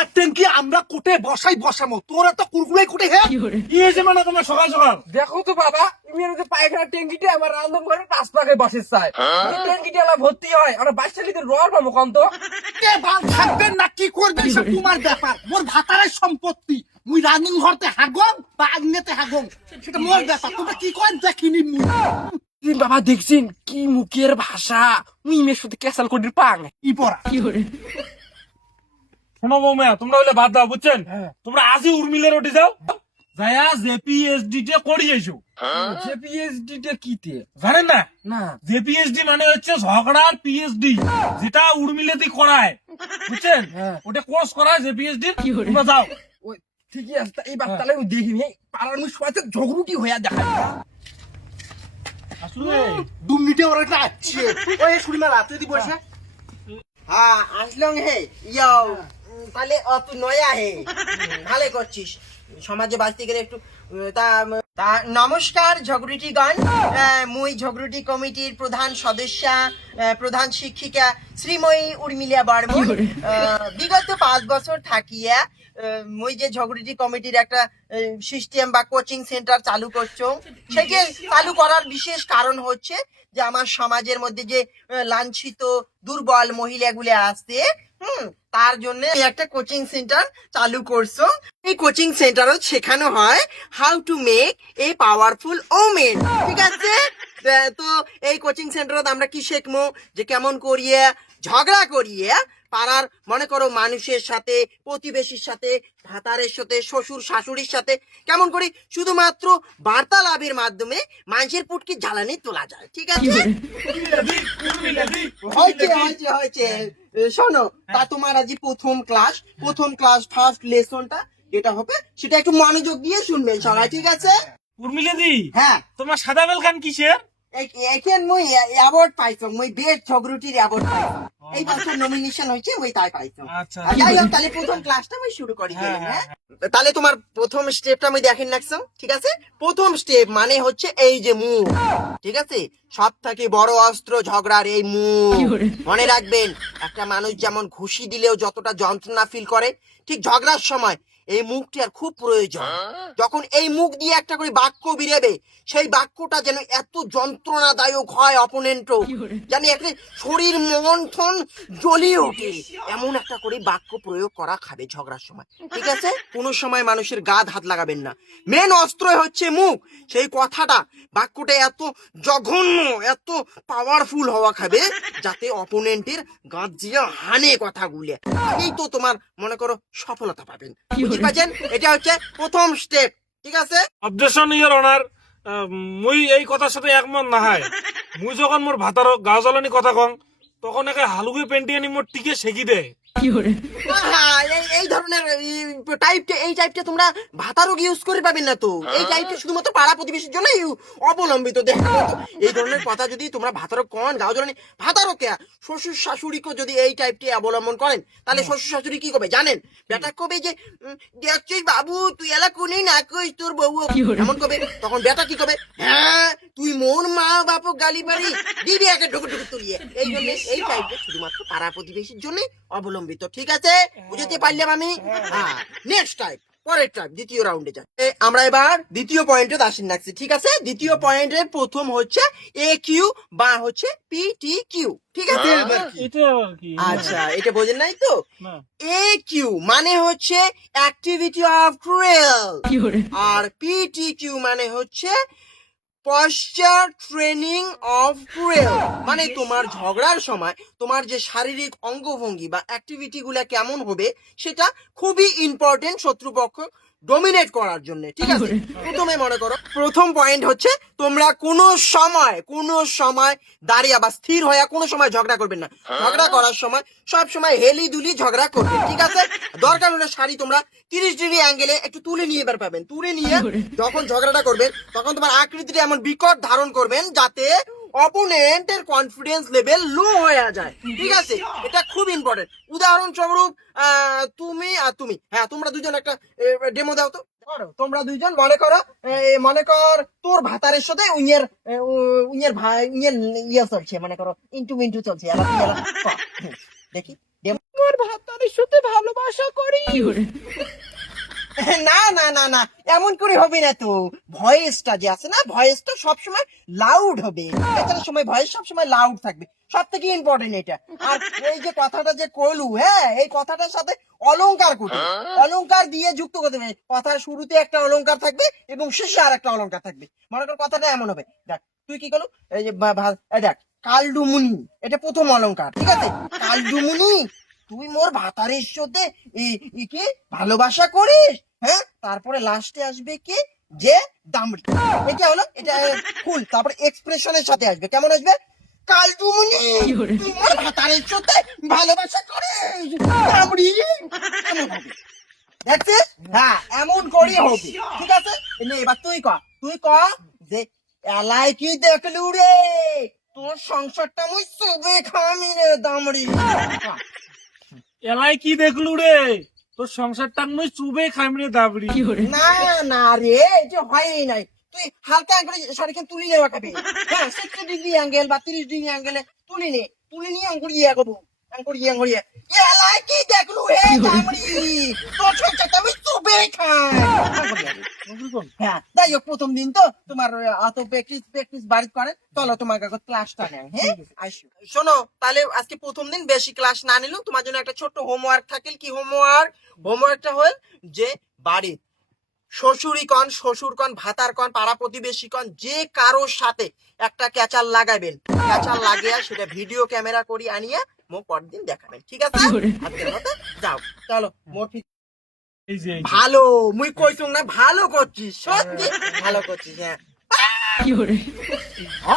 টাকার ট্যাঙ্কি আমরা কোটে বসামো, তোরা তো কুরকুলাই কোটে। হ্যাঁ কি হয়েছে মানে তোমার সকাল সকাল? দেখো তো বাবা, ইমের যে পায়খানা ট্যাঙ্কিটা আমার রান্ধন করে 5 টাকায় বাসের চাই। ট্যাঙ্কিটা আমার ভর্তি হয়, আমরা 22 লিটার রড পাবো কম তো। কে বাল থাকবেন না কি করবেন সব তোমার ব্যাপার। মোর ভাতারের সম্পত্তি, মুই রানিং ঘরতে হাগম বা আগ্নেতে হাগম, সেটা মোর ব্যাপার। তোমরা কি করেন দেখিনি মুই। বাবা দেখছিন কি মুখের ভাষা, ইমের সাথে ক্যাসাল করির পাং কি পড়া শোনো বৌমা, তোমরা হইলে বাদ দাও বুঝছেন। তোমরা আজই উর্মিলের ওটি যাও, যাইয়া জেপিএসডি তে করি এসো। যে পিএইচডি টা কিতে জানেন না? না। জেপিএসডি মানে হচ্ছে ঝগড়ার পিএইচডি, যেটা উর্মিলেতে করায় বুঝছেন। ওটা কোর্স করায় জেপিএসডি। তোমরা যাও। ওই ঠিকই আছে, এইবার তাহলে আমি দেখিনি পাড়ার মুখ সবাইতে ঝগড়ুটি হইয়া দেখা। আসলে 2 মিনিটে ওরা একটা আসছে। ওই শুনি না রাতে দি বসে। হ্যাঁ আসলাম হে ইয়াও তাহলে তুই নয়া হে ভালো করছিস সমাজে বাঁচতে গেলে একটু তা নমস্কার ঝগড়ুটিগণ, মুই ঝগড়ুটি কমিটির প্রধান সদস্যা, প্রধান শিক্ষিকা শ্রীময়ী উর্মিলা বর্মন। বিগত 5 বছর থাকিয়া মুই যে ঝগড়ুটি কমিটির একটা সিস্টেম বা কোচিং সেন্টার চালু করছো, সেটি চালু করার বিশেষ কারণ হচ্ছে যে আমার সমাজের মধ্যে যে লাঞ্ছিত দুর্বল মহিলাগুলো আছে, তার জন্য একটা কোচিং সেন্টার চালু করছো। এই কোচিং সেন্টারও শেখানো হয় how to make a powerful women, ঠিক আছে? তো এই কোচিং সেন্টারত আমরা কি শিখবো যে কেমন করিয়ে ঝগড়া করিয়ে পাড়ার মনে করো মানুষের সাথে, প্রতিবেশীর সাথে, ভাতারের সাথে, শ্বশুর শাশুড়ির সাথে কেমন করে শুধুমাত্র বার্তালাপের মাধ্যমে মানুষের পুটকি জ্বালানি তোলা যায়, ঠিক আছে? হয়েছে। শোনো, তা তোমার আজ প্রথম ক্লাস ফার্স্ট লেসনটা যেটা হবে সেটা একটু মনোযোগ দিয়ে শুনবেন সবাই, ঠিক আছে? উর্মিলাদি, হ্যাঁ, তোমার সাদা বেলখান কিসের? এখন মুই অ্যাওয়ার্ড পাইছো, মুই বেস্ট ঝগড়ুটির অ্যাওয়ার্ড পাইছো। এই বছর নমিনেশন হয়েছে, ওই তাই পাইছো। আচ্ছা। যাই হোক, তাহলে প্রথম ক্লাসটা আমি শুরু করি। হ্যাঁ, তাহলে তোমার প্রথম স্টেপটা আমি দেখেন রাখছো, ঠিক আছে? প্রথম স্টেপ মানে হচ্ছে এই যে মুখ, ঠিক আছে? সব থেকে বড় অস্ত্র ঝগড়ার এই মুখ। মনে রাখবেন, একটা মানুষ যেমন ঘুষি দিলেও যতটা যন্ত্রণা ফিল করে, ঠিক ঝগড়ার সময় এই মুখটি আর খুব প্রয়োজন। যখন এই মুখ দিয়ে একটা করে বাক্য বেরোবে, সেই বাক্যটা যেন এত যন্ত্রণাদায়ক হয় অপোনেন্টও, জানি একটা শরীর মন্থন জ্বলিয়ে ওঠে, এমন একটা করে বাক্য প্রয়োগ করা খাবে ঝগড়ার সময়, ঠিক আছে? কোনো সময় মানুষের গা হাত লাগাবেন না। মেন অস্ত্র হচ্ছে মুখ। সেই কথাটা, বাক্যটা এত জঘন্য, এত পাওয়ারফুল হওয়া খাবে যাতে অপোনেন্টের গাঁত দিয়ে হানে কথাগুলো, এই তো তোমার মনে করো সফলতা পাবেন। বুঝতে পারছেন? এটা হচ্ছে প্রথম স্টেপ, ঠিক আছে? অবজেকশন ইওর অনার, মুই এই কথার সাথে একমত না হয়। মুই যখন মোর ভাতারক গা জ্বালানি কথা কং, তখন একে হালুকে পেন্টি আনি মোর টিকে সেকি দেয়। এই ধরনের এই টাইপটা তোমরা ভাতারও ইউজ করে পাবেন না তো। এই টাইপটা শুধুমাত্র পাড়া প্রতিবেশীর জন্য অবলম্বিত। দেখো, এই ধরনের কথা যদি তোমরা ভাতারও কন, গাও জ্বালানি ভাতারও কে শ্বশুর শাশুড়িকে যদি এই টাইপটি অবলম্বন করেন, তাহলে শ্বশুর শাশুড়ি কি করবে জানেন? বেটা কবে যে দেখছিস বাবু তুই এলা কোনি না কইস তোর বউ, এমন কবে। তখন বেটা কি করবে? হ্যাঁ, তুই মোর মা বাপক গালি পারি দিবি একে ঢুকু ঢুকু তুলিয়ে। এই জন্য এই টাইপটা শুধুমাত্র পাড়া প্রতিবেশীর জন্য অবলম্বিত, ঠিক আছে? বুঝতে পারলাম আমি? হ্যাঁ, নেক্সট টাইপ, পরের টাইপ, দ্বিতীয় রাউন্ডে যাই। আমরা এবার দ্বিতীয় পয়েন্টে আসেন রাখছি, ঠিক আছে? দ্বিতীয় পয়েন্টের প্রথম হচ্ছে এ কিউ বা হচ্ছে পিটি কিউ, ঠিক আছে? এটা কি? আচ্ছা, এটা বোঝেন নাই তো? না। এ কিউ মানে হচ্ছে অ্যাক্টিভিটি অফ ক্রুয়েল, আর পিটি কিউ মানে হচ্ছে পশ্চার ট্রেনিং অফ ক্রুয়েল। মানে তোমার ঝগড়ার সময় তোমার যে শারীরিক অঙ্গভঙ্গি বা অ্যাক্টিভিটি গুলা কেমন হবে সেটা খুবই ইম্পর্টেন্ট শত্রুপক্ষ ডমিনেট করার জন্য, ঠিক আছে? প্রথমে মনে করো, প্রথম পয়েন্ট হচ্ছে তোমরা কোনো সময় দাঁড়িয়ে বা স্থির হয়ে কোনো সময় ঝগড়া করবেন না। ঝগড়া করার সময় সব সময় হেলি দুলি ঝগড়া করবে, ঠিক আছে? দরকার হলে শাড়ি তোমরা 30 ডিগ্রি অ্যাঙ্গেলে একটু তুলে নিয়ে এবার পাবেন। তুলে নিয়ে যখন ঝগড়াটা করবেন, তখন তোমার আকৃতিটা এমন বিকট ধারণ করবেন যাতে অপোনেন্টের কনফিডেন্স লেভেল লো হয়ে যায়, ঠিক আছে? এটা খুব ইম্পর্টেন্ট। উদাহরণস্বরূপ তুমি আর তুমি, হ্যাঁ তোমরা দুজন একটা ডেমো দাও তো। তোমরা দুইজন মনে কর তোর ভাতারের সাথে উইয়ের ভাই ইয়ে চলছে, মনে করো ইন্টু চলছে। দেখি, আমার ভাতারের সাথে ভালোবাসা করি। না না না না, এমন করে হবে না তো। ভয়েসটা যে আছে না, ভয়েসটা সবসময় লাউড হবে। এটার সময় ভয়েস সবসময় লাউড থাকবে, সব থেকে ইম্পর্টেন্ট এটা। আর এই যে কথাটা যে কইলু, হ্যাঁ, এই কথাটার সাথে অলংকার করতে হবে। অলংকার দিয়ে যুক্ত করতে হবে। কথার শুরুতে একটা অলংকার থাকবে এবং শেষে আর একটা অলংকার থাকবে। মনে কর কথাটা এমন হবে, দেখ তুই কি করলু, এই যে এই দেখ কালডুমুনি, এটা প্রথম অলংকার, ঠিক আছে? কালডুমুনি, তুই মোর ভাতারের সাথে কি ভালোবাসা করিস, হ্যাঁ? তারপরে লাস্টে আসবে কি, যে দামড়ি। এটা হলো, এটা ফুল। তারপরে এক্সপ্রেশনের সাথে আসবে, কেমন আসবে? কালডুমুনি, তুই মোর ভাতারের সাথে ভালোবাসা করিস, দামড়ি। এমন হবে, দেখছিস? হ্যাঁ, এমন করেই হবে, ঠিক আছে? এবার তুই ক যে এলাই কি দেখলু রে, তোর সংসারটা মুই চুবে খামি রে দামড়ি। এলাই কি দেখলু রে, তোর সংসারটা মুই চুবে খাইমরে দাবড়ি। না না রে, এটা হয়ই নাই। তুই হালকা করে শাড়িখান তুলি নেওয়া খাবি, হ্যাঁ, 60 ডিগ্রি অ্যাঙ্গেল বা 30 ডিগ্রি অ্যাঙ্গেলে তুলি নিয়ে আঙ্গুর ইয়ে করবো, আঙ্গুর ইয়ে এলাই কি দেখলু হে দামড়ি, তোর সংসারটা আমি চুবে খাই। হ্যাঁ, যাই হোক, প্রথম দিন তো তোমার অত প্র্যাকটিস বাড়ি করে, চলো তোমার কাছে ক্লাসটা নেয়। হ্যাঁ, আসো। শোনো, তাহলে আজকে প্রথম দিন বেশি ক্লাস না নিলেও তোমার জন্য একটা ছোট্ট হোমওয়ার্ক থাকেল। কি হোমওয়ার্কটা হল যে বাড়ির শ্বশুর কন ভাতার কন পাড়া প্রতিবেশী কন যে কারোর সাথে একটা ক্যাচার লাগাবেন, ক্যাচার লাগিয়ে সেটা ভিডিও ক্যামেরা করি আনিয়া পরদিন দেখাবেন, ঠিক আছে? আজকের মতো যাও, চলো। মোর এই যে ভালো, মুই কইছুম না, ভালো করছিস, সত্যি ভালো করছিস। হ্যাঁ,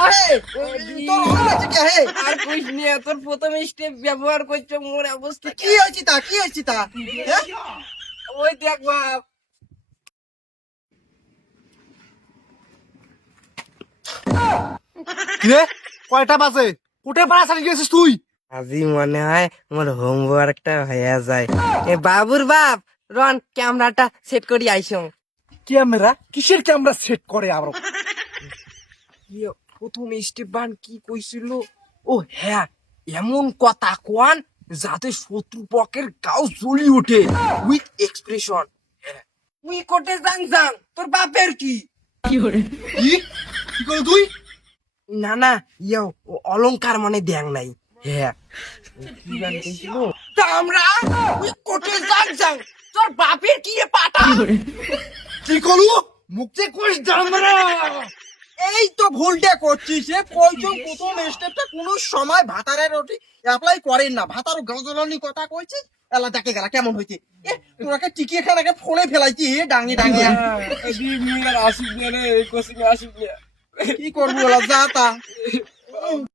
আরে তোর মনে আছে কি? হে, আর কইস নি, তোর প্রথম স্টেপ ব্যবহার করছো, মোর অবস্থা কি হয়েছে তা? হ্যাঁ? ওই দেখ বাপ। রে, কয়টা বাজে? কোটে পাড়া ছাড়ি গেছিস তুই? আজি মনে হয় আমার হোমওয়ার্কটা হয়ে যায়। এ বাবুর বাপ, রন ক্যামেরাটা সেট করি আইসো। ক্যামেরা? কিসের ক্যামেরা সেট করে আবার? প্রথম স্টেপ বান কি কইছিল? ও হ্যাঁ, এমন কথা কোয়ান যাতে শত্রুপক্ষের গাও জ্বলি ওঠে উইথ এক্সপ্রেশন। তুই কোটে জাং তোর বাপের কি? কি করে তুই? না না, অলংকার মানে দেখ নাই। হ্যাঁ, কি গান কইছিল? আমরা তুই কোটে জাং তোর বাপের কি রে পাটা? কি করু? মুখে কোষ দামরা। এই তো ভুলটা করছিস। কইছুম প্রথম স্টেপটা কোন সময় ভাতারের রুটি অ্যাপ্লাই করেন না। ভাতার গজলানি কথা কইছিস, এলা দেখে গেলা কেমন হইছে। তোরাকে টিকিয়ে খানাকে ফোলে ফেলাইছি ডাঙি আসিস রে, কোচিং আসিস। কি করবো, যা তা।